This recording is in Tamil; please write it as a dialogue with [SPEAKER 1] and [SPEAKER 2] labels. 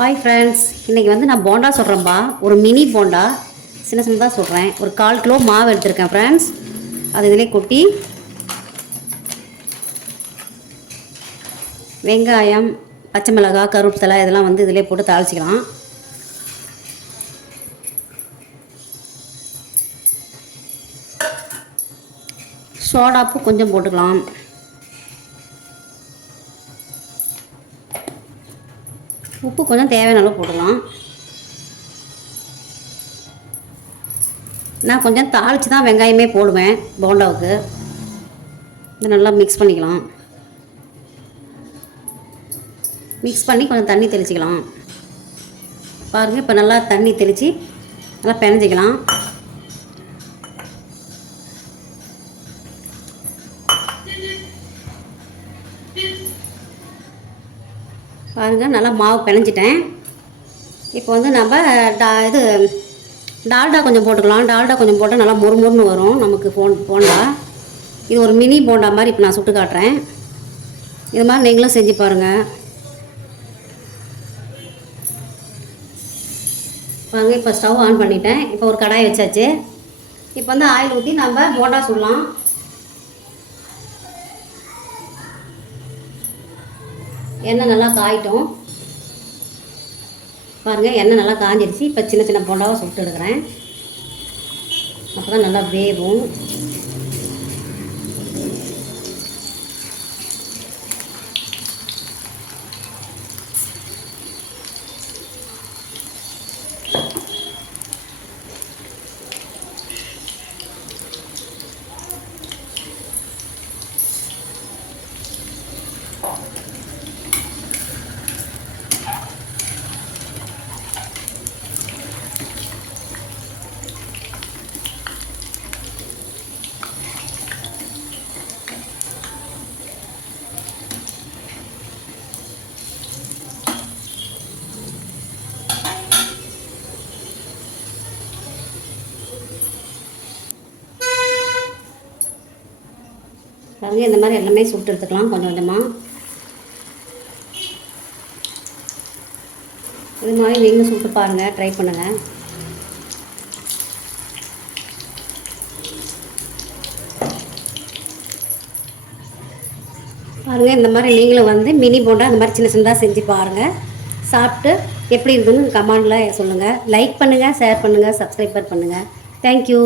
[SPEAKER 1] ஹாய் ஃப்ரெண்ட்ஸ் இன்றைக்கி வந்து நான் போண்டா சொல்கிறேன்ப்பா ஒரு மினி போண்டா. சின்ன சின்னதாக சொல்கிறேன் ஒரு கால் கிலோ மாவு எடுத்திருக்கேன் ஃப்ரெண்ட்ஸ் அது இதிலே கொட்டி வெங்காயம் பச்சை மிளகாய் கருவேப்பிலை இதெல்லாம் வந்து இதிலே போட்டு தாளிச்சிக்கலாம். சோடாப்பு கொஞ்சம் போட்டுக்கலாம். உப்பு கொஞ்சம் தேவையான அளவு போடலாம் நான் கொஞ்சம் தாளித்து தான் வெங்காயமே போடுவேன் போண்டாவுக்கு. இதை நல்லா மிக்ஸ் பண்ணிக்கலாம். மிக்ஸ் பண்ணி கொஞ்சம் தண்ணி தெளிச்சிக்கலாம். பாருங்கள் இப்போ நல்லா தண்ணி தெளித்து நல்லா பிணைஞ்சிக்கலாம். பாருங்கள் நல்லா மாவு பிணைஞ்சிட்டேன். இப்போ வந்து நம்ம டா இது டால்டா கொஞ்சம் போட்டுக்கலாம். டால்டா கொஞ்சம் போட்டால் நல்லா முறுமுறுன்னு வரும். நமக்கு போன் போண்டா. இது ஒரு மினி போண்டா மாதிரி இப்போ நான் சுட்டு காட்டுறேன். இது மாதிரி நீங்களும் செஞ்சு பாருங்கள் பாருங்கள் இப்போ ஸ்டவ் ஆன் பண்ணிட்டேன். இப்போ ஒரு கடாய் வச்சாச்சு. இப்போ வந்து ஆயில் ஊற்றி நம்ம போண்டா சுடலாம். எண்ணெய் நல்லா காயிட்டோம். பாருங்கள் எண்ணெய் நல்லா காஞ்சிருச்சு. இப்போ சின்ன சின்ன பொண்டாவை சுட்டு எடுக்கிறேன். அப்போ தான் நல்லா வேகும். பாருங்க இந்த மாதிரி எல்லாமே சுட்டு எடுத்துக்கலாம். கொஞ்சம் கொஞ்சமாக இது மாதிரி நீங்களும் சுட்டு பாருங்கள் ட்ரை பண்ணுங்கள் பாருங்கள் இந்த மாதிரி நீங்களும் வந்து மினி போண்டா இந்த மாதிரி சின்ன சின்னதாக செஞ்சு பாருங்கள் சாப்பிட்டு எப்படி இருக்குன்னு கமெண்டில் சொல்லுங்கள் லைக் பண்ணுங்கள் ஷேர் பண்ணுங்கள் சப்ஸ்கிரைபர் பண்ணுங்கள் தேங்க்யூ